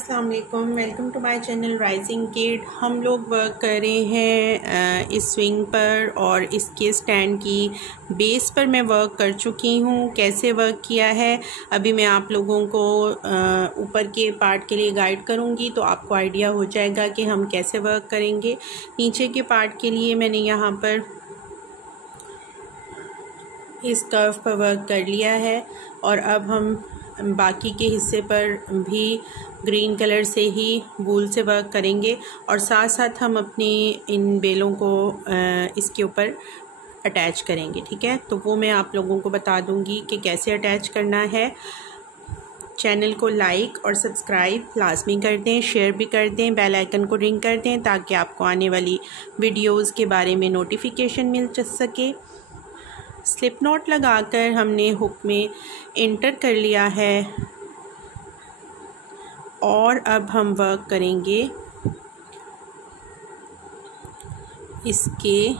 अस्सलाम वालेकुम, welcome to my channel rising kid. हम लोग वर्क कर रहे हैं इस स्विंग पर और इसके स्टैंड की बेस पर मैं वर्क कर चुकी हूँ। कैसे वर्क किया है अभी मैं आप लोगों को ऊपर के पार्ट के लिए गाइड करूँगी, तो आपको आइडिया हो जाएगा कि हम कैसे वर्क करेंगे। नीचे के पार्ट के लिए मैंने यहाँ पर इस कर्व पर वर्क कर लिया है और अब हम बाकी के हिस्से पर भी ग्रीन कलर से ही वूल से वर्क करेंगे और साथ साथ हम अपनी इन बेलों को इसके ऊपर अटैच करेंगे। ठीक है, तो वो मैं आप लोगों को बता दूंगी कि कैसे अटैच करना है। चैनल को लाइक और सब्सक्राइब लाजमी कर दें, शेयर भी कर दें, बेल आइकन को रिंग कर दें ताकि आपको आने वाली वीडियोज़ के बारे में नोटिफिकेशन मिल सके। स्लिप नॉट लगाकर हमने हुक में एंटर कर लिया है और अब हम वर्क करेंगे इसके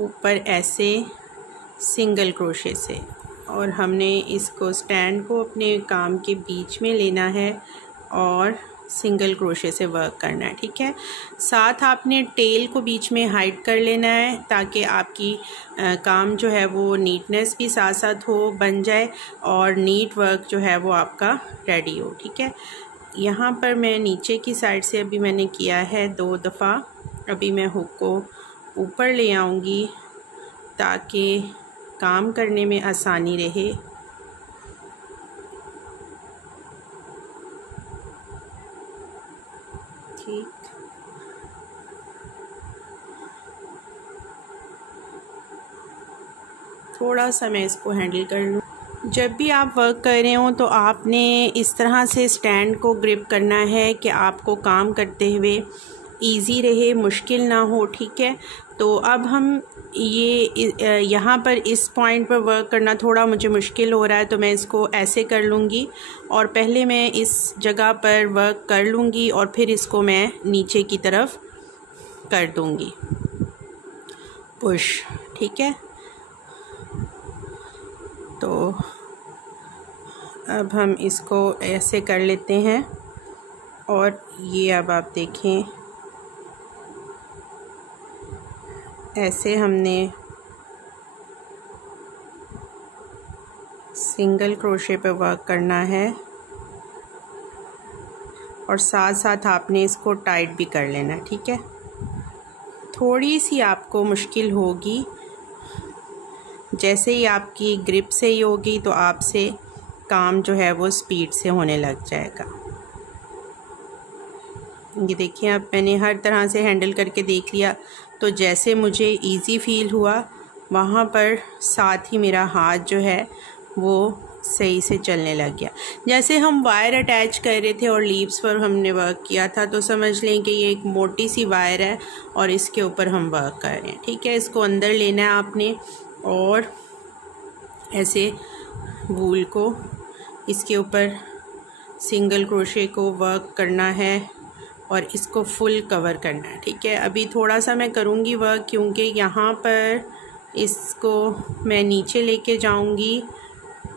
ऊपर ऐसे सिंगल क्रोशे से, और हमने इसको स्टैंड को अपने काम के बीच में लेना है और सिंगल क्रोशे से वर्क करना है। ठीक है, साथ आपने टेल को बीच में हाइड कर लेना है ताकि आपकी काम जो है वो नीटनेस भी साथ साथ हो बन जाए और नीट वर्क जो है वो आपका रेडी हो। ठीक है, यहाँ पर मैं नीचे की साइड से अभी मैंने किया है 2 दफ़ा। अभी मैं हुक को ऊपर ले आऊँगी ताकि काम करने में आसानी रहे। ठीक, थोड़ा सा मैं इसको हैंडल कर लूँ। जब भी आप वर्क कर रहे हो तो आपने इस तरह से स्टैंड को ग्रिप करना है कि आपको काम करते हुए इजी रहे, मुश्किल ना हो। ठीक है, तो अब हम ये यहाँ पर इस पॉइंट पर वर्क करना थोड़ा मुझे मुश्किल हो रहा है, तो मैं इसको ऐसे कर लूँगी और पहले मैं इस जगह पर वर्क कर लूँगी और फिर इसको मैं नीचे की तरफ कर दूँगी पुश। ठीक है, तो अब हम इसको ऐसे कर लेते हैं और ये अब आप देखें ऐसे हमने सिंगल क्रोशे पे वर्क करना है और साथ साथ आपने इसको टाइट भी कर लेना है। ठीक है, थोड़ी सी आपको मुश्किल होगी, जैसे ही आपकी ग्रिप सही होगी तो आपसे काम जो है वो स्पीड से होने लग जाएगा। ये देखिए, अब मैंने हर तरह से हैंडल करके देख लिया, तो जैसे मुझे इजी फील हुआ वहाँ पर साथ ही मेरा हाथ जो है वो सही से चलने लग गया। जैसे हम वायर अटैच कर रहे थे और लीव्स पर हमने वर्क किया था, तो समझ लें कि ये एक मोटी सी वायर है और इसके ऊपर हम वर्क कर रहे हैं। ठीक है, इसको अंदर लेना है आपने और ऐसे वूल को इसके ऊपर सिंगल क्रोशे को वर्क करना है और इसको फुल कवर करना है। ठीक है, अभी थोड़ा सा मैं करूँगी वर्क क्योंकि यहाँ पर इसको मैं नीचे लेके जाऊँगी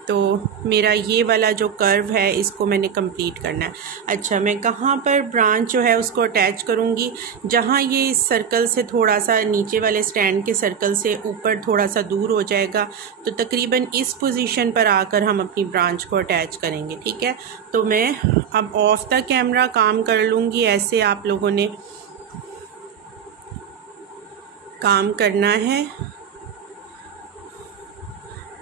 तो मेरा ये वाला जो कर्व है इसको मैंने कंप्लीट करना है। अच्छा, मैं कहाँ पर ब्रांच जो है उसको अटैच करूँगी, जहाँ ये इस सर्कल से थोड़ा सा नीचे वाले स्टैंड के सर्कल से ऊपर थोड़ा सा दूर हो जाएगा, तो तकरीबन इस पोजीशन पर आकर हम अपनी ब्रांच को अटैच करेंगे। ठीक है, तो मैं अब ऑफ द कैमरा काम कर लूँगी। ऐसे आप लोगों ने काम करना है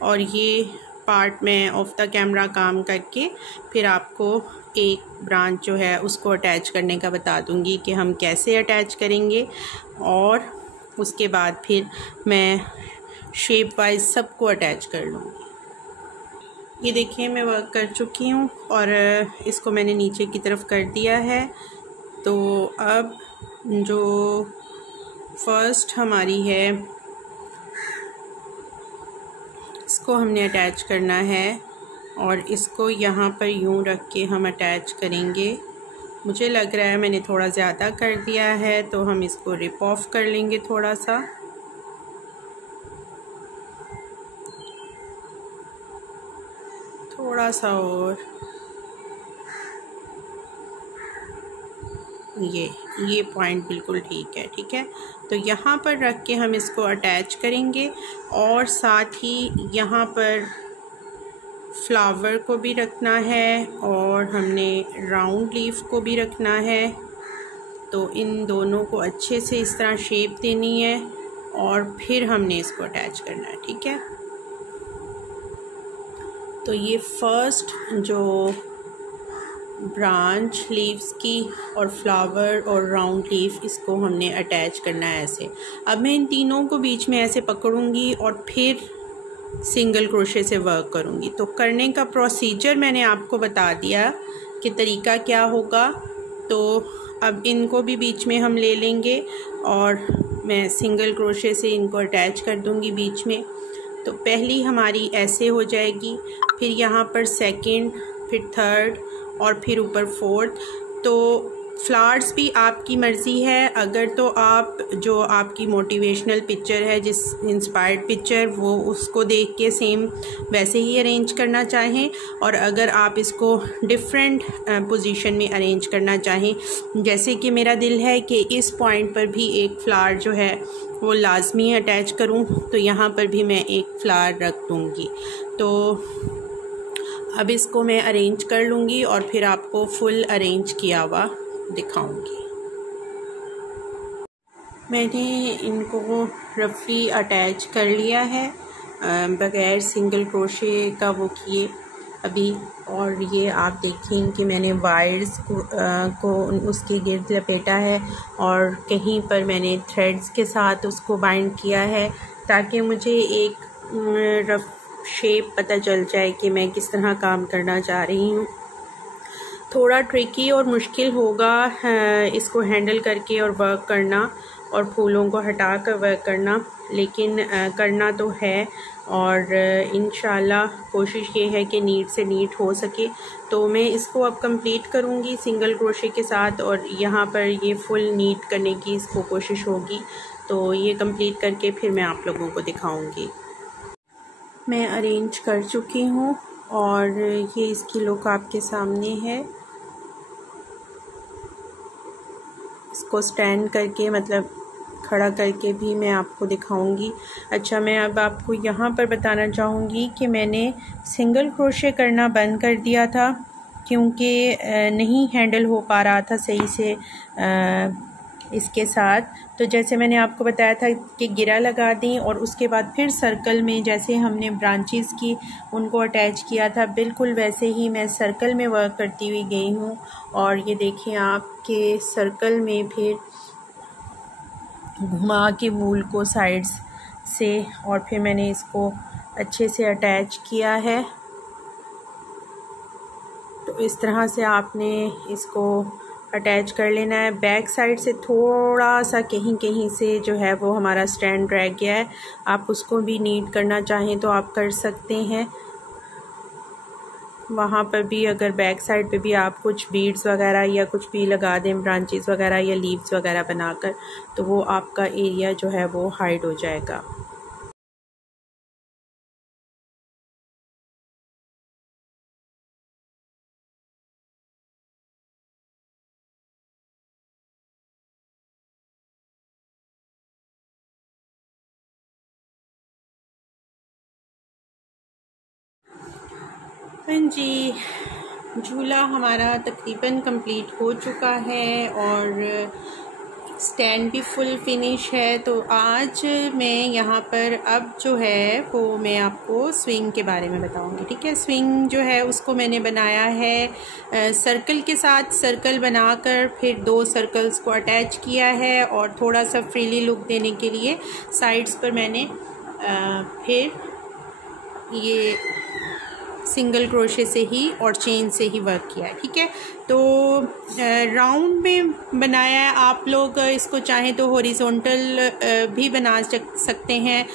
और ये पार्ट में ऑफ द कैमरा काम करके फिर आपको एक ब्रांच जो है उसको अटैच करने का बता दूंगी कि हम कैसे अटैच करेंगे, और उसके बाद फिर मैं शेप वाइज सबको अटैच कर लूँगी। ये देखिए, मैं वर्क कर चुकी हूँ और इसको मैंने नीचे की तरफ कर दिया है। तो अब जो फर्स्ट हमारी है इसको हमने अटैच करना है और इसको यहाँ पर यूँ रख के हम अटैच करेंगे। मुझे लग रहा है मैंने थोड़ा ज़्यादा कर दिया है, तो हम इसको रिप ऑफ कर लेंगे थोड़ा सा। थोड़ा सा और ये पॉइंट बिल्कुल ठीक है। ठीक है, तो यहाँ पर रख के हम इसको अटैच करेंगे और साथ ही यहाँ पर फ्लावर को भी रखना है और हमने राउंड लीफ को भी रखना है। तो इन दोनों को अच्छे से इस तरह शेप देनी है और फिर हमने इसको अटैच करना है। ठीक है, तो ये फर्स्ट जो ब्रांच लीव्स की और फ्लावर और राउंड लीफ, इसको हमने अटैच करना है ऐसे। अब मैं इन तीनों को बीच में ऐसे पकड़ूंगी और फिर सिंगल क्रोशे से वर्क करूंगी। तो करने का प्रोसीजर मैंने आपको बता दिया कि तरीका क्या होगा। तो अब इनको भी बीच में हम ले लेंगे और मैं सिंगल क्रोशे से इनको अटैच कर दूंगी बीच में। तो पहली हमारी ऐसे हो जाएगी, फिर यहाँ पर सेकंड, फिर थर्ड और फिर ऊपर फोर्थ। तो फ्लावर्स भी आपकी मर्ज़ी है, अगर तो आप जो आपकी मोटिवेशनल पिक्चर है, जिस इंस्पायर्ड पिक्चर, वो उसको देख के सेम वैसे ही अरेंज करना चाहें, और अगर आप इसको डिफरेंट पोजीशन में अरेंज करना चाहें, जैसे कि मेरा दिल है कि इस पॉइंट पर भी एक फ्लावर जो है वो लाजमी अटैच करूं, तो यहाँ पर भी मैं एक फ्लावर रख दूँगी। तो अब इसको मैं अरेंज कर लूँगी और फिर आपको फुल अरेंज किया हुआ दिखाऊंगी। मैंने इनको रफली अटैच कर लिया है बगैर सिंगल क्रोशे का वो किए अभी। और ये आप देखें कि मैंने वायर्स को उसके गिर्द लपेटा है और कहीं पर मैंने थ्रेड्स के साथ उसको बाइंड किया है, ताकि मुझे एक रफ शेप पता चल जाए कि मैं किस तरह काम करना चाह रही हूँ। थोड़ा ट्रिकी और मुश्किल होगा इसको हैंडल करके और वर्क करना और फूलों को हटा कर वर्क करना, लेकिन करना तो है। और इंशाल्लाह कोशिश ये है कि नीट से नीट हो सके। तो मैं इसको अब कंप्लीट करूँगी सिंगल क्रोशे के साथ, और यहाँ पर ये फुल नीट करने की इसको कोशिश होगी। तो ये कंप्लीट करके फिर मैं आप लोगों को दिखाऊँगी। मैं अरेंज कर चुकी हूँ और ये इसकी लुक आपके सामने है। इसको स्टैंड करके, मतलब खड़ा करके भी मैं आपको दिखाऊंगी। अच्छा, मैं अब आपको यहाँ पर बताना चाहूँगी कि मैंने सिंगल क्रोशे करना बंद कर दिया था क्योंकि नहीं हैंडल हो पा रहा था सही से इसके साथ। तो जैसे मैंने आपको बताया था कि गिरा लगा दें और उसके बाद फिर सर्कल में जैसे हमने ब्रांचेस की उनको अटैच किया था, बिल्कुल वैसे ही मैं सर्कल में वर्क करती हुई गई हूँ। और ये देखें आप कि सर्कल में फिर घुमा के वूल को साइड्स से और फिर मैंने इसको अच्छे से अटैच किया है। तो इस तरह से आपने इसको अटैच कर लेना है। बैक साइड से थोड़ा सा कहीं कहीं से जो है वो हमारा स्टैंड रह गया है, आप उसको भी नीट करना चाहें तो आप कर सकते हैं। वहाँ पर भी अगर बैक साइड पे भी आप कुछ बीड्स वगैरह या कुछ भी लगा दें, ब्रांचेस वगैरह या लीव्स वगैरह बनाकर, तो वो आपका एरिया जो है वो हाइड हो जाएगा। हाँ जी, झूला हमारा तकरीबन कंप्लीट हो चुका है और स्टैंड भी फुल फिनिश है। तो आज मैं यहाँ पर अब जो है वो मैं आपको स्विंग के बारे में बताऊँगी। ठीक है, स्विंग जो है उसको मैंने बनाया है सर्कल के साथ। सर्कल बनाकर फिर 2 सर्कल्स को अटैच किया है और थोड़ा सा फ्रीली लुक देने के लिए साइड्स पर मैंने फिर ये सिंगल क्रोशे से ही और चेन से ही वर्क किया है। ठीक है, तो राउंड में बनाया है। आप लोग इसको चाहें तो हॉरिजॉन्टल भी बना सकते हैं।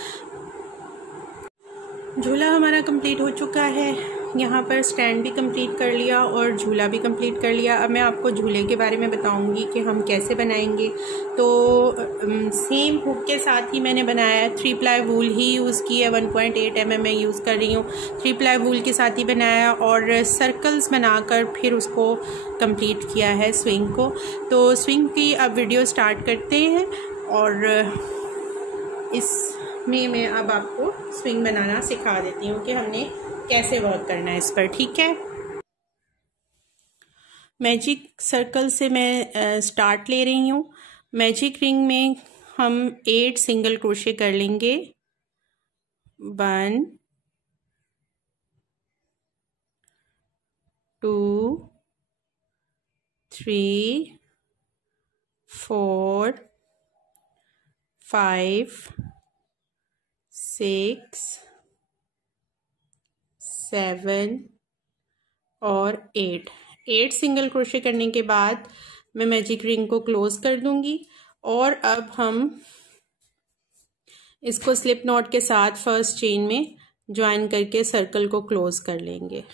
झूला हमारा कंप्लीट हो चुका है यहाँ पर स्टैंड भी कंप्लीट कर लिया और झूला भी कंप्लीट कर लिया। अब मैं आपको झूले के बारे में बताऊँगी कि हम कैसे बनाएंगे। तो सेम हुक के साथ ही मैंने बनाया है। 3 प्लाई वूल ही यूज़ की है, 1.8 mm मैं यूज़ कर रही हूँ। 3 प्लाई वूल के साथ ही बनाया और सर्कल्स बनाकर फिर उसको कंप्लीट किया है स्विंग को। तो स्विंग की अब वीडियो स्टार्ट करते हैं और इसमें मैं अब आपको स्विंग बनाना सिखा देती हूँ कि हमने कैसे वर्क करना है इस पर, ठीक है। मैजिक सर्कल से मैं स्टार्ट ले रही हूँ। मैजिक रिंग में हम 8 सिंगल क्रोशे कर लेंगे। 1 2 3 4 5 6 7 और 8 सिंगल क्रोशे करने के बाद मैं मैजिक रिंग को क्लोज कर दूंगी और अब हम इसको स्लिप नॉट के साथ फर्स्ट चेन में ज्वाइन करके सर्कल को क्लोज कर लेंगे।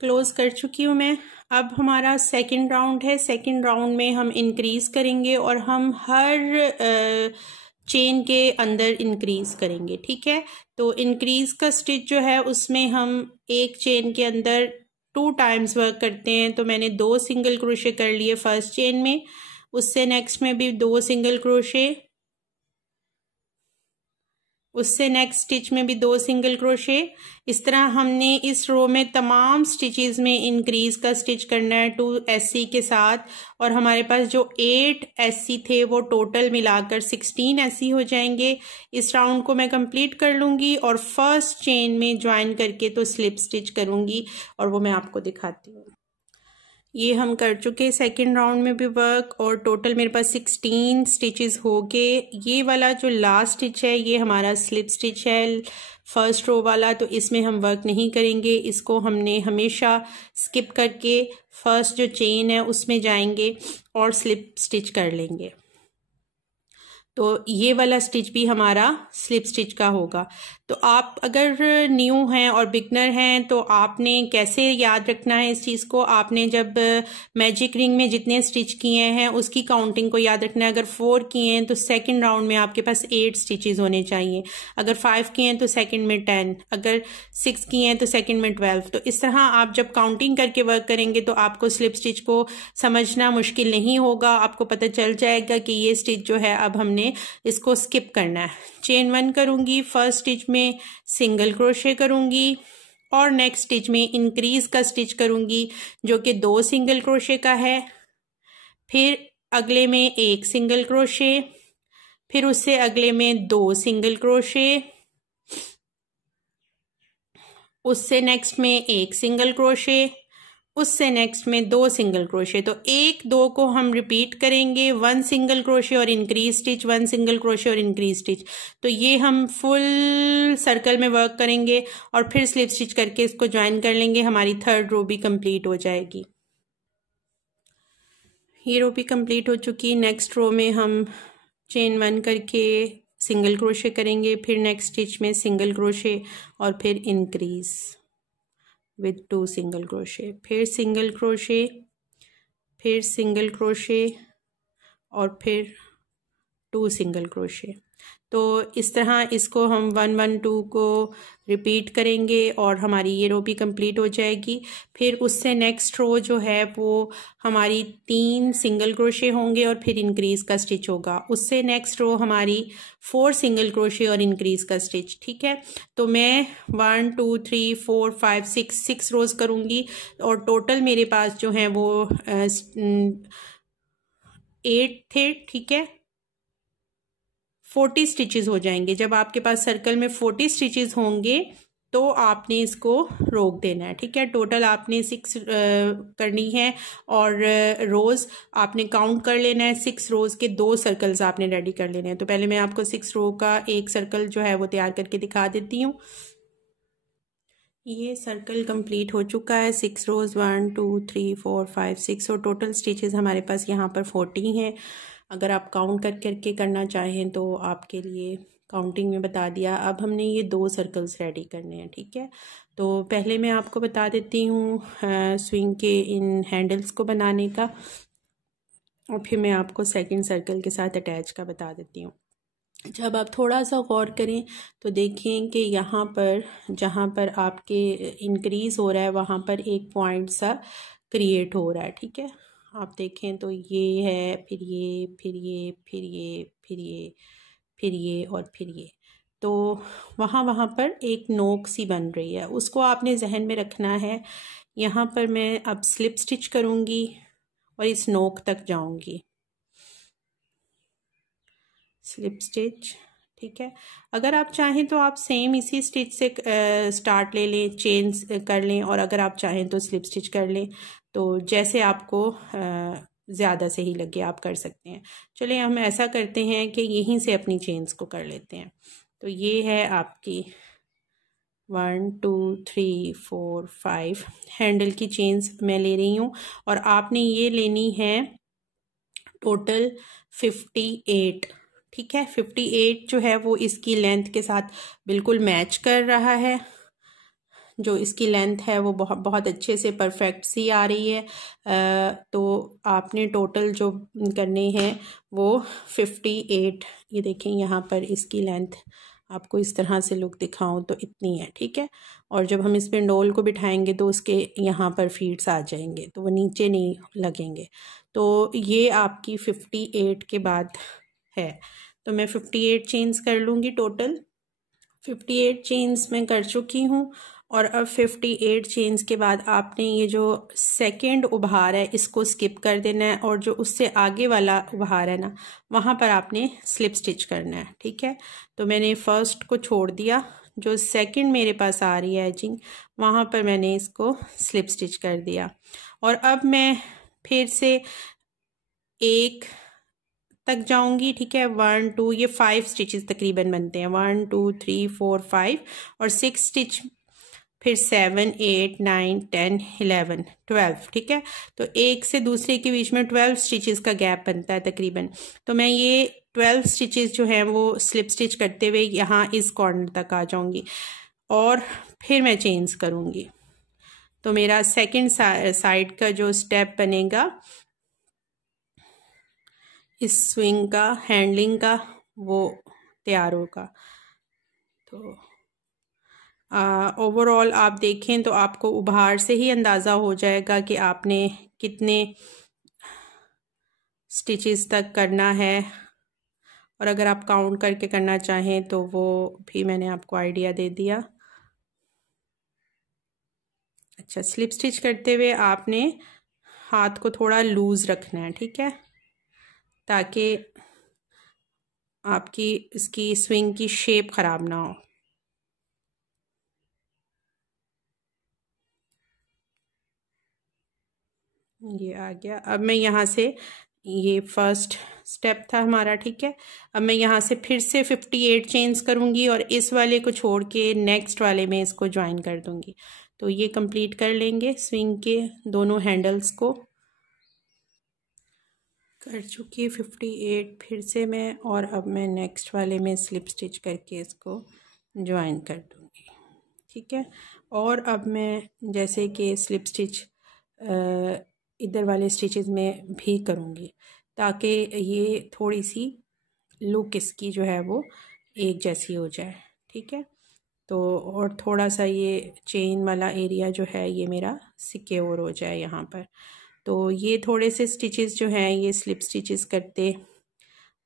क्लोज कर चुकी हूँ मैं। अब हमारा सेकंड राउंड है। सेकंड राउंड में हम इंक्रीज करेंगे और हम हर चेन के अंदर इंक्रीज करेंगे, ठीक है। तो इंक्रीज का स्टिच जो है उसमें हम एक चेन के अंदर 2 टाइम्स वर्क करते हैं। तो मैंने 2 सिंगल क्रोशे कर लिए फर्स्ट चेन में, उससे नेक्स्ट में भी 2 सिंगल क्रोशे, उससे नेक्स्ट स्टिच में भी 2 सिंगल क्रोशे। इस तरह हमने इस रो में तमाम स्टिचेस में इंक्रीज का स्टिच करना है 2 SC के साथ। और हमारे पास जो 8 SC थे वो टोटल मिलाकर 16 SC हो जाएंगे। इस राउंड को मैं कंप्लीट कर लूँगी और फर्स्ट चेन में ज्वाइन करके तो स्लिप स्टिच करूँगी और वो मैं आपको दिखाती हूँ। ये हम कर चुके सेकंड राउंड में भी वर्क और टोटल मेरे पास 16 स्टिचेस हो गए। ये वाला जो लास्ट स्टिच है ये हमारा स्लिप स्टिच है फर्स्ट रो वाला, तो इसमें हम वर्क नहीं करेंगे। इसको हमने हमेशा स्किप करके फर्स्ट जो चेन है उसमें जाएंगे और स्लिप स्टिच कर लेंगे। तो ये वाला स्टिच भी हमारा स्लिप स्टिच का होगा। तो आप अगर न्यू हैं और बिगनर हैं तो आपने कैसे याद रखना है इस चीज़ को, आपने जब मैजिक रिंग में जितने स्टिच किए हैं उसकी काउंटिंग को याद रखना है। अगर 4 किए हैं तो सेकंड राउंड में आपके पास 8 स्टिचेस होने चाहिए। अगर 5 किए हैं तो सेकंड में 10, अगर 6 किए हैं तो सेकंड में 12। तो इस तरह आप जब काउंटिंग करके वर्क करेंगे तो आपको स्लिप स्टिच को समझना मुश्किल नहीं होगा। आपको पता चल जाएगा कि ये स्टिच जो है अब हमने इसको स्किप करना है। चेन 1 करूंगी, फर्स्ट स्टिच में सिंगल क्रोशे करूंगी और नेक्स्ट स्टिच में इंक्रीज का स्टिच करूंगी जो कि 2 सिंगल क्रोशे का है। फिर अगले में 1 सिंगल क्रोशे, फिर उससे अगले में 2 सिंगल क्रोशे, उससे नेक्स्ट में 1 सिंगल क्रोशे, उससे नेक्स्ट में 2 सिंगल क्रोशे। तो 1 2 को हम रिपीट करेंगे, 1 सिंगल क्रोशे और इंक्रीज स्टिच, 1 सिंगल क्रोशे और इंक्रीज स्टिच। तो ये हम फुल सर्कल में वर्क करेंगे और फिर स्लिप स्टिच करके इसको ज्वाइन कर लेंगे। हमारी थर्ड रो भी कंप्लीट हो जाएगी। ये रो भी कंप्लीट हो चुकी। नेक्स्ट रो में हम चेन 1 करके सिंगल क्रोशे करेंगे, फिर नेक्स्ट स्टिच में सिंगल क्रोशे और फिर इंक्रीज विद 2 सिंगल क्रोशे, फिर सिंगल क्रोशे, फिर सिंगल क्रोशे और फिर 2 सिंगल क्रोशे। तो इस तरह इसको हम 1 1 2 को रिपीट करेंगे और हमारी ये रो भी कंप्लीट हो जाएगी। फिर उससे नेक्स्ट रो जो है वो हमारी 3 सिंगल क्रोशे होंगे और फिर इंक्रीज का स्टिच होगा। उससे नेक्स्ट रो हमारी 4 सिंगल क्रोशे और इंक्रीज का स्टिच, ठीक है। तो मैं 1 2 3 4 5 6 रोज करूँगी और टोटल मेरे पास जो है वो 8 थे, ठीक है। 40 स्टिचेस हो जाएंगे। जब आपके पास सर्कल में 40 स्टिचेस होंगे तो आपने इसको रोक देना है, ठीक है। टोटल आपने 6 करनी है और रोज़ आपने काउंट कर लेना है। 6 रोज़ के 2 सर्कल्स आपने रेडी कर लेने हैं। तो पहले मैं आपको 6 रो का एक सर्कल जो है वो तैयार करके दिखा देती हूँ। ये सर्कल कंप्लीट हो चुका है। 6 रोज़ 1 2 3 4 5 6 और टोटल स्टिचेस हमारे पास यहाँ पर 40 हैं। अगर आप काउंट करके करना चाहें तो आपके लिए काउंटिंग में बता दिया। अब हमने ये 2 सर्कल्स रेडी करने हैं, ठीक है। तो पहले मैं आपको बता देती हूँ स्विंग के इन हैंडल्स को बनाने का, और फिर मैं आपको सेकंड सर्कल के साथ अटैच का बता देती हूँ। जब आप थोड़ा सा गौर करें तो देखें कि यहाँ पर जहाँ पर आपके इंक्रीज़ हो रहा है वहाँ पर एक पॉइंट सा क्रिएट हो रहा है, ठीक है। आप देखें तो ये है, फिर ये, फिर ये, फिर ये, फिर ये, फिर ये और फिर ये। तो वहाँ पर एक नोक सी बन रही है, उसको आपने जहन में रखना है। यहाँ पर मैं अब स्लिप स्टिच करूँगी और इस नोक तक जाऊँगी, स्लिप स्टिच, ठीक है। अगर आप चाहें तो आप सेम इसी स्टिच से स्टार्ट ले लें, चेन कर लें, और अगर आप चाहें तो स्लिप स्टिच कर लें। तो जैसे आपको ज़्यादा सही लगे आप कर सकते हैं। चलिए हम ऐसा करते हैं कि यहीं से अपनी चेन्स को कर लेते हैं। तो ये है आपकी 1 2 3 4 5 हैंडल की चेन्स मैं ले रही हूँ, और आपने ये लेनी है टोटल 58, ठीक है। 58 जो है वो इसकी लेंथ के साथ बिल्कुल मैच कर रहा है। जो इसकी लेंथ है वो बहुत बहुत अच्छे से परफेक्ट सी आ रही है। तो आपने टोटल जो करने हैं वो 58, ये देखें यहाँ पर इसकी लेंथ आपको इस तरह से लुक दिखाऊं तो इतनी है, ठीक है। और जब हम इस पिंडोल को बिठाएंगे तो उसके यहाँ पर फीड्स आ जाएंगे, तो वो नीचे नहीं लगेंगे। तो ये आपकी 58 के बाद है। तो मैं 58 चेन्स कर लूँगी टोटल। 58 चेन्स मैं कर चुकी हूँ, और अब 58 चेन्स के बाद आपने ये जो सेकंड उभार है इसको स्किप कर देना है, और जो उससे आगे वाला उभार है ना वहाँ पर आपने स्लिप स्टिच करना है, ठीक है। तो मैंने फर्स्ट को छोड़ दिया, जो सेकंड मेरे पास आ रही है एजिंग वहाँ पर मैंने इसको स्लिप स्टिच कर दिया। और अब मैं फिर से 1 तक जाऊंगी, ठीक है। 1 2 ये 5 स्टिचेस तकरीबन बनते हैं, 1 2 3 4 5 और 6 स्टिच, फिर 7 8 9 10 11 12, ठीक है। तो एक से दूसरे के बीच में 12 स्टिचेस का गैप बनता है तकरीबन। तो मैं ये 12 स्टिचेस जो हैं वो स्लिप स्टिच करते हुए यहाँ इस कॉर्नर तक आ जाऊंगी, और फिर मैं चेन्स करूँगी। तो मेरा सेकंड साइड का जो स्टेप बनेगा इस स्विंग का, हैंडलिंग का, वो तैयार होगा। तो ओवरऑल आप देखें तो आपको उभार से ही अंदाज़ा हो जाएगा कि आपने कितने स्टिचेस तक करना है, और अगर आप काउंट करके करना चाहें तो वो भी मैंने आपको आइडिया दे दिया। अच्छा, स्लिप स्टिच करते हुए आपने हाथ को थोड़ा लूज़ रखना है, ठीक है, ताकि आपकी इसकी स्विंग की शेप ख़राब ना हो। ये आ गया। अब मैं यहाँ से, ये फर्स्ट स्टेप था हमारा, ठीक है। अब मैं यहाँ से फिर से 58 चेन्स करूँगी, और इस वाले को छोड़ के नेक्स्ट वाले में इसको ज्वाइन कर दूँगी। तो ये कंप्लीट कर लेंगे स्विंग के दोनों हैंडल्स को। कर चुकी 58 फिर से मैं, और अब मैं नेक्स्ट वाले में स्लिप स्टिच करके इसको ज्वाइन कर दूँगी, ठीक है। और अब मैं जैसे कि स्लिप स्टिच इधर वाले स्टिचेस में भी करूँगी, ताकि ये थोड़ी सी लुक इसकी जो है वो एक जैसी हो जाए, ठीक है। तो और थोड़ा सा ये चेन वाला एरिया जो है ये मेरा सिक्योर हो जाए यहाँ पर। तो ये थोड़े से स्टिचेस जो हैं ये स्लिप स्टिचेस करते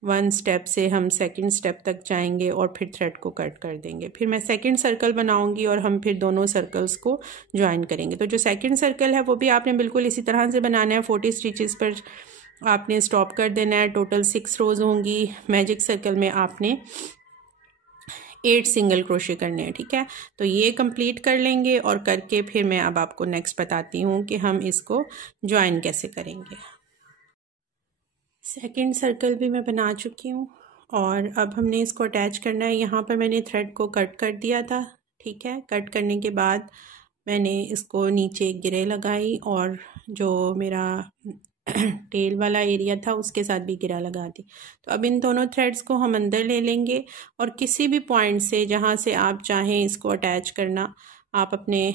1 स्टेप से हम सेकंड स्टेप तक जाएंगे, और फिर थ्रेड को कट कर देंगे। फिर मैं सेकंड सर्कल बनाऊंगी और हम फिर दोनों सर्कल्स को ज्वाइन करेंगे। तो जो सेकंड सर्कल है वो भी आपने बिल्कुल इसी तरह से बनाना है। 40 स्टिचेस पर आपने स्टॉप कर देना है। टोटल 6 रोज़ होंगी। मैजिक सर्कल में आपने 8 सिंगल क्रोशे करने हैं, ठीक है। तो ये कंप्लीट कर लेंगे, और करके फिर मैं अब आपको नेक्स्ट बताती हूँ कि हम इसको ज्वाइन कैसे करेंगे। सेकंड सर्कल भी मैं बना चुकी हूँ, और अब हमने इसको अटैच करना है। यहाँ पर मैंने थ्रेड को कट कर दिया था, ठीक है। कट करने के बाद मैंने इसको नीचे गिरे लगाई, और जो मेरा टेल वाला एरिया था उसके साथ भी गिरा लगा दी। तो अब इन दोनों थ्रेड्स को हम अंदर ले लेंगे और किसी भी पॉइंट से जहाँ से आप चाहें इसको अटैच करना, आप अपने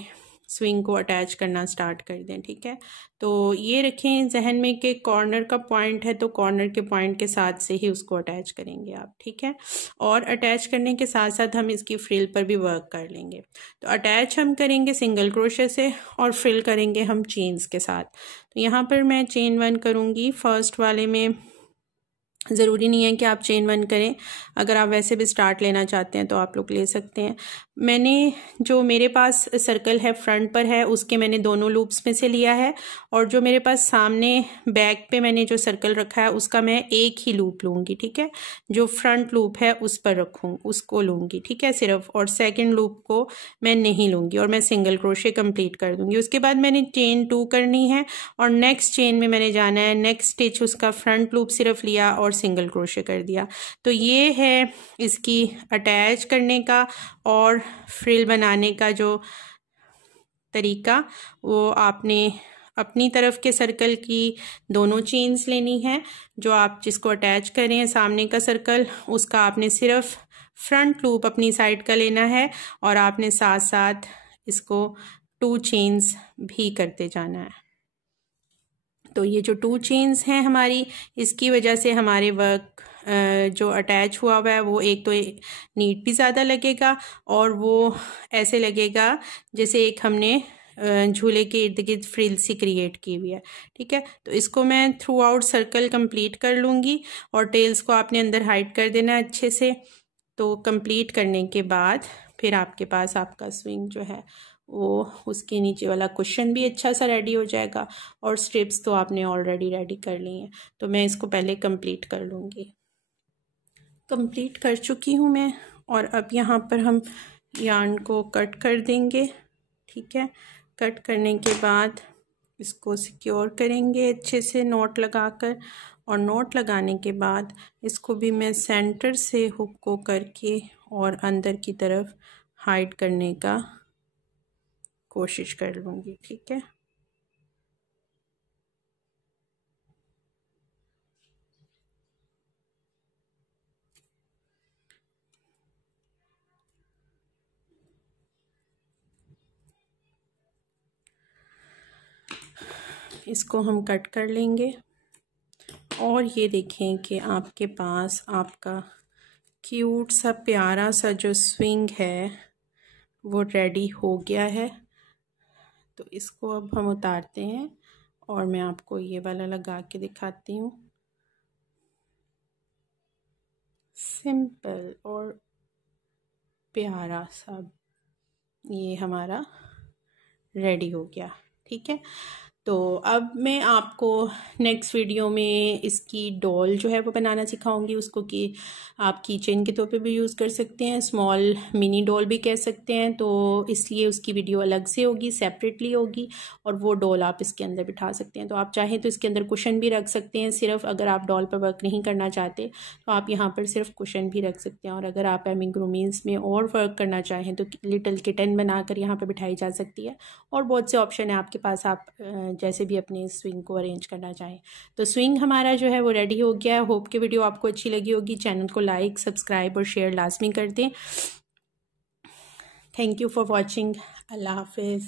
स्विंग को अटैच करना स्टार्ट कर दें। ठीक है, तो ये रखें जहन में कि कॉर्नर का पॉइंट है तो कॉर्नर के पॉइंट के साथ से ही उसको अटैच करेंगे आप। ठीक है, और अटैच करने के साथ साथ हम इसकी फ्रिल पर भी वर्क कर लेंगे। तो अटैच हम करेंगे सिंगल क्रोशे से और फ्रिल करेंगे हम चेन्स के साथ। तो यहाँ पर मैं चेन 1 करूँगी। फर्स्ट वाले में ज़रूरी नहीं है कि आप चेन 1 करें, अगर आप वैसे भी स्टार्ट लेना चाहते हैं तो आप लोग ले सकते हैं। मैंने जो मेरे पास सर्कल है फ्रंट पर है उसके मैंने दोनों लूप्स में से लिया है, और जो मेरे पास सामने बैक पे मैंने जो सर्कल रखा है उसका मैं एक ही लूप लूँगी। ठीक है, जो फ्रंट लूप है उस पर रखूँ उसको लूँगी। ठीक है, सिर्फ, और सेकंड लूप को मैं नहीं लूँगी और मैं सिंगल क्रोशे कंप्लीट कर दूँगी। उसके बाद मैंने चेन 2 करनी है और नेक्स्ट चेन में मैंने जाना है, नेक्स्ट स्टिच उसका फ्रंट लूप सिर्फ लिया और सिंगल क्रोशे कर दिया। तो ये है इसकी अटैच करने का और फ्रिल बनाने का जो तरीका। वो आपने अपनी तरफ के सर्कल की दोनों चेन्स लेनी है, जो आप जिसको अटैच कर रहे हैं सामने का सर्कल उसका आपने सिर्फ फ्रंट लूप अपनी साइड का लेना है और आपने साथ साथ इसको 2 चेन्स भी करते जाना है। तो ये जो 2 चेन्स हैं हमारी, इसकी वजह से हमारे वर्क जो अटैच हुआ है वो एक तो नीट भी ज़्यादा लगेगा और वो ऐसे लगेगा जैसे एक हमने झूले के इर्द गिर्द फ्रिल सी क्रिएट की हुई है। ठीक है, तो इसको मैं थ्रू आउट सर्कल कंप्लीट कर लूँगी और टेल्स को आपने अंदर हाइड कर देना है अच्छे से। तो कंप्लीट करने के बाद फिर आपके पास आपका स्विंग जो है वो उसके नीचे वाला कुशन भी अच्छा सा रेडी हो जाएगा और स्ट्रिप्स तो आपने ऑलरेडी रेडी कर ली हैं। तो मैं इसको पहले कंप्लीट कर लूँगी। कंप्लीट कर चुकी हूँ मैं, और अब यहाँ पर हम यार्न को कट कर देंगे। ठीक है, कट करने के बाद इसको सिक्योर करेंगे अच्छे से नॉट लगाकर, और नॉट लगाने के बाद इसको भी मैं सेंटर से हुक को करके और अंदर की तरफ हाइड करने का कोशिश कर लूँगी। ठीक है, इसको हम कट कर लेंगे और ये देखें कि आपके पास आपका क्यूट सा प्यारा सा जो स्विंग है वो रेडी हो गया है। तो इसको अब हम उतारते हैं और मैं आपको ये वाला लगा के दिखाती हूँ। सिंपल और प्यारा सा ये हमारा रेडी हो गया। ठीक है, तो अब मैं आपको नेक्स्ट वीडियो में इसकी डॉल जो है वो बनाना सिखाऊंगी, उसको कि आप की चेन के तौर पे भी यूज़ कर सकते हैं, स्मॉल मिनी डॉल भी कह सकते हैं। तो इसलिए उसकी वीडियो अलग से होगी, सेपरेटली होगी, और वो डॉल आप इसके अंदर बिठा सकते हैं। तो आप चाहें तो इसके अंदर कुशन भी रख सकते हैं, सिर्फ अगर आप डॉल पर वर्क नहीं करना चाहते तो आप यहाँ पर सिर्फ कुशन भी रख सकते हैं। और अगर आप एमिग्रोमीन्स में और वर्क करना चाहें तो लिटिल किटन बनाकर यहाँ पर बिठाई जा सकती है, और बहुत से ऑप्शन है आपके पास, आप जैसे भी अपने स्विंग को अरेंज करना चाहें। तो स्विंग हमारा जो है वो रेडी हो गया है। होप कि वीडियो आपको अच्छी लगी होगी। चैनल को लाइक, सब्सक्राइब और शेयर लाजमी कर दें। Thank you for watching. अल्लाह हाफिज़।